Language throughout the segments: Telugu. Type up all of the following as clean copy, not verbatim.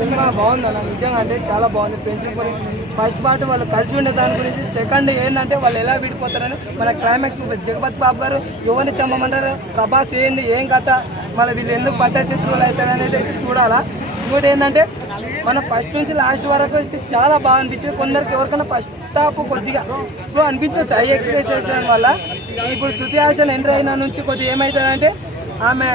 సినిమా బాగుంది అన్న, నిజంగా అంటే చాలా బాగుంది. ఫ్రెండ్షిప్ గురించి ఫస్ట్ పార్ట్ వాళ్ళు కలిసి ఉండే దాని గురించి, సెకండ్ ఏంటంటే వాళ్ళు ఎలా విడిపోతారని మన క్లైమాక్స్. జగపతి బాబు గారు ఎవరిని చమ్మమంటారు, ప్రభాస్ ఏంది ఏం కథ, మళ్ళీ వీళ్ళు ఎందుకు పట్ట శత్రువులు అవుతారు అనేది అయితే చూడాలా. ఇంకోటి ఏంటంటే మన ఫస్ట్ నుంచి లాస్ట్ వరకు అయితే చాలా బాగా అనిపించింది. కొందరికి ఎవరికైనా ఫస్ట్ హాఫ్ కొద్దిగా సో అనిపించవచ్చు హై ఎక్స్పెక్టేషన్ వల్ల. ఇప్పుడు శృతి హాసన్ ఎంటర్ అయిన నుంచి కొద్దిగా ఏమవుతుందంటే ఆమె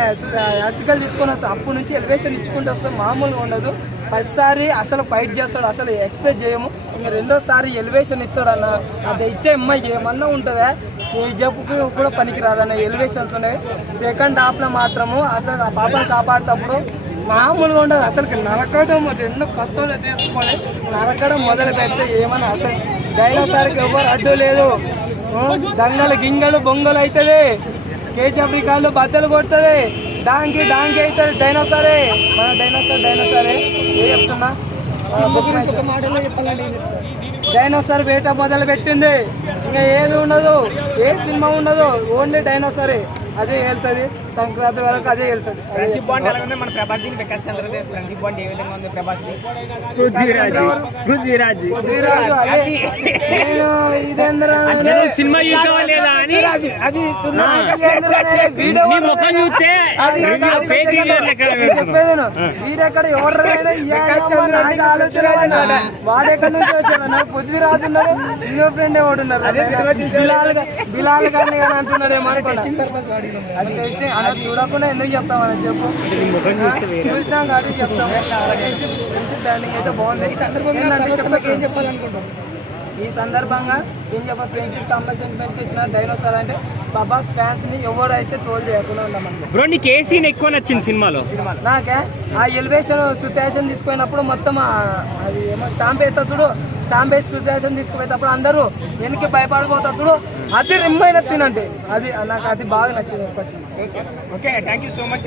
ఆర్టికల్ తీసుకొని వస్తాం, అప్పటి నుంచి ఎలివేషన్ ఇచ్చుకుంటూ వస్తాం, మామూలుగా ఉండదు. ఫస్ట్ సారి అసలు ఫైట్ చేస్తాడు, అసలు ఎక్స్పెక్ట్ చేయము. ఇంకా రెండోసారి ఎలివేషన్ ఇస్తాడు అన్న, అది అయితే అమ్మాయి ఏమన్నా ఉంటుందా కేజీఎఫ్కి కూడా పనికి రాదన్న ఎలివేషన్స్ ఉన్నాయి. సెకండ్ హాఫ్లో మాత్రము అసలు ఆ పాపను కాపాడుతప్పుడు మామూలుగా ఉండదు. అసలు నరకడం రెండు కత్తులు తీసుకొని నరకడం మొదలు పెడితే ఏమన్నా అసలు డైనోసార్కి ఎవరు అడ్డు లేదు. దంగలు గింగలు బొంగలు అవుతుంది, కేజీఎఫ్ కాళ్ళు బద్దలు కొడుతుంది, డాంకి అవుతుంది. డైనోసారే మన డైనోసారే ఏ చెప్తున్నా, డైనోసార్ వేట మొదలు పెట్టింది. ఇంకా ఏది ఉండదు, ఏ సినిమా ఉండదు, ఓన్లీ డైనోసారే. అదే వెళ్తుంది సంక్రాంతి వరకు, అదే వెళ్తుంది. వీడెక్కడ ఎవరైనా ఆలోచన వాడెక్కడి నుంచి వచ్చాడు. పృథ్వీరాజు ఉన్నాడు, హీరో ఫ్రెండ్ ఎవడు ఉన్నారు, బిలాల్ గారిని కానీ అంటున్నాడు ఏమనుకున్నా. అది టేస్ట్ అలా చూడకుండా ఎందుకు చెప్తామని చెప్పు, చూసినాం కాబట్టి చెప్తాము. అయితే బాగుంది. ఈ సందర్భంగా ఏం చెప్పాలి, ఫ్రెండ్షిప్ అమ్మాయి సెంటిమెంట్ ఇచ్చిన డైనోసార్ అంటే ప్రభాస్ ఫ్యాన్స్ ని ఎవరైతే ట్రోల్ చేయకుండా ఉన్నామని. ఎక్కువ నచ్చింది సినిమాలో నాకే ఆ ఎలివేషన్ సిచ్యువేషన్ తీసుకుపోయినప్పుడు మొత్తం అది ఏమో స్టాంప్ వేస్తా చూడు, స్టాంప్ వేసి సిచ్యువేషన్ తీసుకుపోయేటప్పుడు అందరూ వెనక్కి భయపడిపోతా చూడు, అది రిమ్మైన సీన్ అంటే అది నాకు అది బాగా నచ్చింది. Okay, thank you so much.